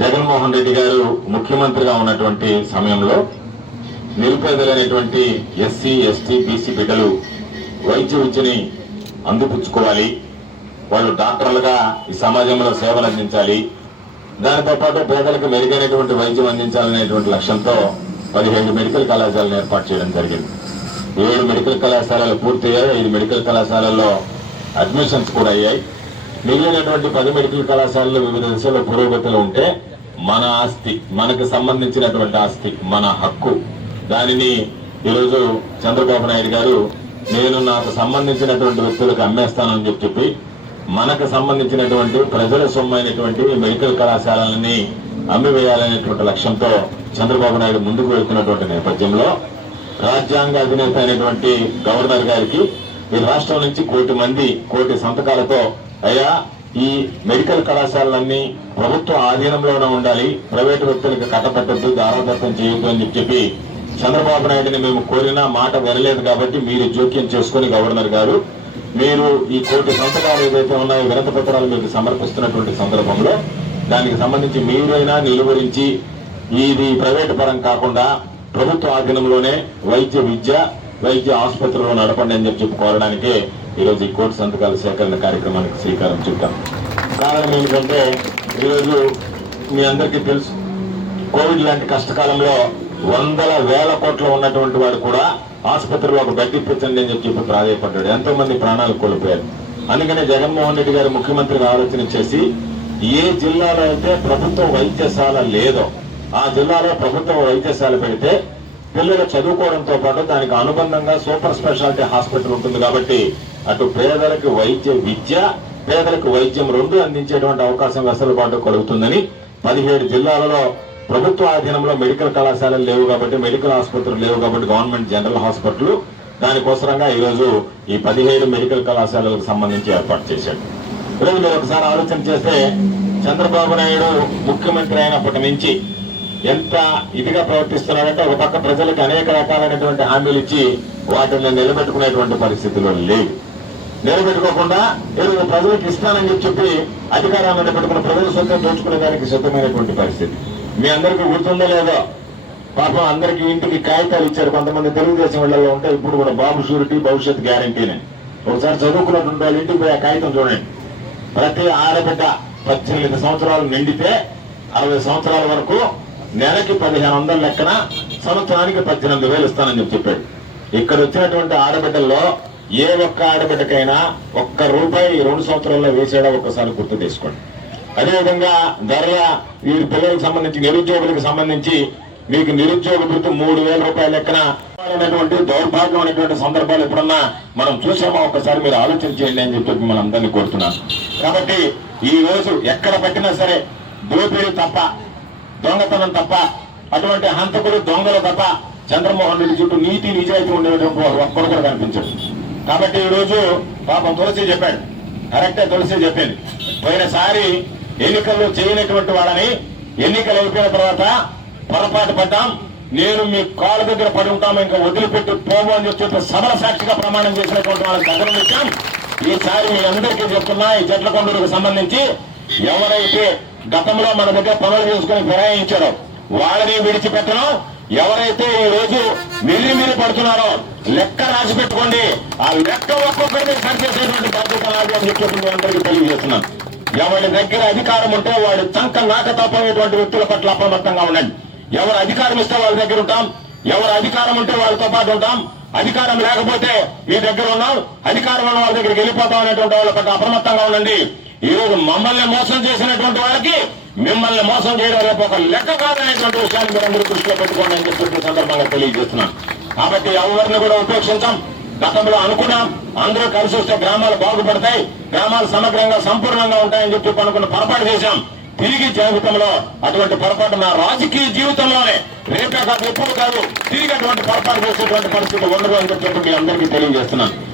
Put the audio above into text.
జగన్మోహన్ రెడ్డి గారు ముఖ్యమంత్రిగా ఉన్నటువంటి సమయంలో నిరుపేదలైనటువంటి ఎస్సీ ఎస్టీ బీసీ బిడ్డలు వైద్య విద్యని అందిపుచ్చుకోవాలి, వాళ్ళు డాక్టర్లుగా ఈ సమాజంలో సేవలు అందించాలి, దానితో పాటు పేదలకు మెరుగైనటువంటి వైద్యం అందించాలనేటువంటి లక్ష్యంతో 17 మెడికల్ కళాశాలను ఏర్పాటు చేయడం జరిగింది. 7 మెడికల్ కళాశాలలు పూర్తయ్యాయి, 5 మెడికల్ కళాశాలల్లో అడ్మిషన్స్ కూడా అయ్యాయి. మిగిలినటువంటి 10 మెడికల్ కళాశాలలు వివిధ దిశలో పురోగతిలో ఉంటే మన ఆస్తి, మనకు సంబంధించినటువంటి ఆస్తి, మన హక్కు, దానిని ఈరోజు చంద్రబాబు నాయుడు గారు నేను నాకు సంబంధించినటువంటి వ్యక్తులకు అమ్మేస్తానని చెప్పి మనకు సంబంధించినటువంటి ప్రజల సొమ్మైనటువంటి మెడికల్ కళాశాలలని అమ్మివేయాలనేటువంటి లక్ష్యంతో చంద్రబాబు నాయుడు ముందుకు వెళ్తున్నటువంటి నేపథ్యంలో రాజ్యాంగ అధినేత అయినటువంటి గవర్నర్ గారికి ఈ రాష్ట్రం నుంచి 1 కోటి మంది 1 కోటి సంతకాలతో అయ్యా ఈ మెడికల్ కళాశాలలన్నీ ప్రభుత్వ ఆధీనంలోనే ఉండాలి, ప్రైవేటు వ్యక్తులకు కట్టబెట్టద్దు, దారాదత్తం చేయొద్దు అని చెప్పి చంద్రబాబు నాయుడిని మేము కోరినా మాట వినలేదు. కాబట్టి మీరు జోక్యం చేసుకుని గవర్నర్ గారు మీరు ఈ 1 కోటి సంతకాలు ఏదైతే ఉన్నాయో వినతి పత్రాలు మీకు సమర్పిస్తున్నటువంటి సందర్భంలో దానికి సంబంధించి మీరైనా నిలువరించి ఇది ప్రైవేటు పరం కాకుండా ప్రభుత్వ ఆధీనంలోనే వైద్య విద్య వైద్య ఆసుపత్రుల్లో నడపండి అని చెప్పి కోరడానికే ఈరోజు ఈ 1 కోటి సంతకాల సేకరణ కార్యక్రమానికి శ్రీకారం చుట్టాం. కారణం ఏమిటంటే ఈరోజు మీ అందరికీ తెలుసు, కోవిడ్ లాంటి కష్టకాలంలో వందల వేల కోట్లు ఉన్నటువంటి వాడు కూడా ఆసుపత్రిలో ఒక బెడ్ ఇప్పించండి అని చెప్పి ప్రాధాయపడ్డాడు. ఎంతో మంది ప్రాణాలు కోల్పోయారు. అందుకనే జగన్మోహన్ రెడ్డి గారు ముఖ్యమంత్రిగా ఆలోచన చేసి ఏ జిల్లాలో అయితే ప్రభుత్వ వైద్యశాల లేదో ఆ జిల్లాలో ప్రభుత్వ వైద్యశాల పెడితే పిల్లలు చదువుకోవడంతో పాటు దానికి అనుబంధంగా సూపర్ స్పెషాలిటీ హాస్పిటల్ ఉంటుంది. కాబట్టి అటు పేదలకు వైద్య విద్య, పేదలకు వైద్యం 2 అందించేటువంటి అవకాశం వెసులుబాటు కలుగుతుందని 17 జిల్లాలలో ప్రభుత్వ ఆధీనంలో మెడికల్ కళాశాలలు లేవు కాబట్టి, మెడికల్ ఆసుపత్రులు లేవు కాబట్టి గవర్నమెంట్ జనరల్ హాస్పిటల్ దానికోసరంగా ఈరోజు ఈ 17 మెడికల్ కళాశాలలకు సంబంధించి ఏర్పాటు చేశాడు. ఈరోజు మీరు ఒకసారి ఆలోచన చేస్తే చంద్రబాబు నాయుడు ముఖ్యమంత్రి అయినప్పటి నుంచి ఎంత ఇదిగా ప్రవర్తిస్తున్నాడంటే ఒక పక్క ప్రజలకు అనేక రకాలైనటువంటి హామీలు ఇచ్చి వాటిని నిలబెట్టుకునేటువంటి పరిస్థితుల్లో లేవు. నిలబెట్టుకోకుండా ఏదో ప్రజలకు ఇస్తానని చెప్పి అధికారాన్ని నిలబెట్టుకున్న ప్రజల సొంతం దోచుకునే దానికి సిద్ధమైనటువంటి పరిస్థితి. మీ అందరికీ గుర్తుందో లేదో, పాపం అందరికీ ఇంటికి కాగితాలు ఇచ్చారు. కొంతమంది తెలుగుదేశం వాళ్ళలో ఉంటే ఇప్పుడు కూడా బాబు షూరిటీ భవిష్యత్ గ్యారంటీని ఒకసారి చదువుకున్నటువంటి వాళ్ళు ఇంటికి పోయి ఆ కాగితం చూడండి. ప్రతి ఆడబిడ్డ 18 సంవత్సరాలు నిండితే 60 సంవత్సరాల వరకు నెలకి 1500 లెక్కన సంవత్సరానికి 18,000 ఇస్తానని చెప్పాడు. ఇక్కడ వచ్చినటువంటి ఆడబిడ్డల్లో ఏ ఒక్క ఆడబిడ్డకైనా ₹1 2 సంవత్సరాల్లో వేసాడో ఒక్కసారి గుర్తు తీసుకోండి. అదేవిధంగా ధరల ఈ పిల్లలకు సంబంధించి నిరుద్యోగులకు సంబంధించి మీకు నిరుద్యోగ భృతి ₹3,000 లెక్కన అనేటువంటి దౌర్భాగ్యం అనేటువంటి సందర్భాలు ఎప్పుడన్నా మనం చూసామో ఒక్కసారి మీరు ఆలోచన చేయండి అని చెప్పి మనం అందరినీ కోరుతున్నాను. కాబట్టి ఈ రోజు ఎక్కడ పట్టినా సరే దోపిడీ తప్ప, దొంగతనం తప్ప, అటువంటి హంతకులు దొంగలు తప్ప చంద్రమోహన్ రెడ్డి చుట్టూ నీతి నిజాయితీ ఉండేటువంటి ఒక్కడు కూడా కనిపించదు. కాబట్టి ఈ రోజు పాపం తులసి చెప్పాడు, కరెక్టే తులసి చెప్పింది. పోయినసారి ఎన్నికల్లో చేయనటువంటి వాళ్ళని ఎన్నికలు అయిపోయిన తర్వాత పొరపాటు పడ్డాం, నేను మీ కాళ్ళ దగ్గర పడి ఉంటాము, ఇంకా వదిలిపెట్టి పోము అని చెప్పి సభల సాక్షిగా ప్రమాణం చేసినటువంటి వాళ్ళకి దగ్గర వచ్చాం. ఈసారి మీ అందరికీ చెప్తున్నా, ఈ చెట్ల కొండలకు సంబంధించి ఎవరైతే గతంలో మన దగ్గర పనులు చేసుకుని ఫిరాయించారో వాళ్ళని విడిచిపెట్టడం, ఎవరైతే ఈ రోజు మిల్లి పడుతున్నారో లెక్క రాసి పెట్టుకోండి. ఆ లెక్క ఒక్కొక్కరిని సరిచేసేటువంటి బాధ్యత నాది అని చెప్పి మీ అందరికీ తెలియజేస్తున్నాను. ఎవరి దగ్గర అధికారం ఉంటే వాడి చంక నాక తప్పనేటువంటి వ్యక్తుల పట్ల అప్రమత్తంగా ఉండండి. ఎవరు అధికారం ఇస్తే వాళ్ళ దగ్గర ఉంటాం, ఎవరు అధికారం ఉంటే వాళ్ళతో పాటు ఉంటాం. అధికారం లేకపోతే మీ దగ్గర ఉన్నాం, అధికారం ఉన్న వాళ్ళ దగ్గరికి వెళ్ళిపోతాం అనేటువంటి వాళ్ళ పట్ల అప్రమత్తంగా ఉండండి. ఈ రోజు మమ్మల్ని మోసం చేసినటువంటి వాళ్ళకి మిమ్మల్ని మోసం చేయడం రేపు ఒక లెక్క కాదనేటువంటి విషయాన్ని మీరు అందరూ దృష్టిలో పెట్టుకోండి అని చెప్పి సందర్భంగా తెలియజేస్తున్నాం. కాబట్టి ఎవరిని కూడా ఉపేక్షించాం. గతంలో అనుకున్నాం అందరూ కలిసి వస్తే గ్రామాలు బాగుపడతాయి, గ్రామాలు సమగ్రంగా సంపూర్ణంగా ఉంటాయని చెప్పి అనుకున్న పొరపాటు చేశాం. తిరిగి జీవితంలో అటువంటి పొరపాటు నా రాజకీయ జీవితంలోనే రేపే కాదు ఎప్పుడు కాదు తిరిగి అటువంటి పొరపాటు చేసేటువంటి పరిస్థితి ఉండదు అని చెప్పి మీ అందరికీ తెలియజేస్తున్నాను.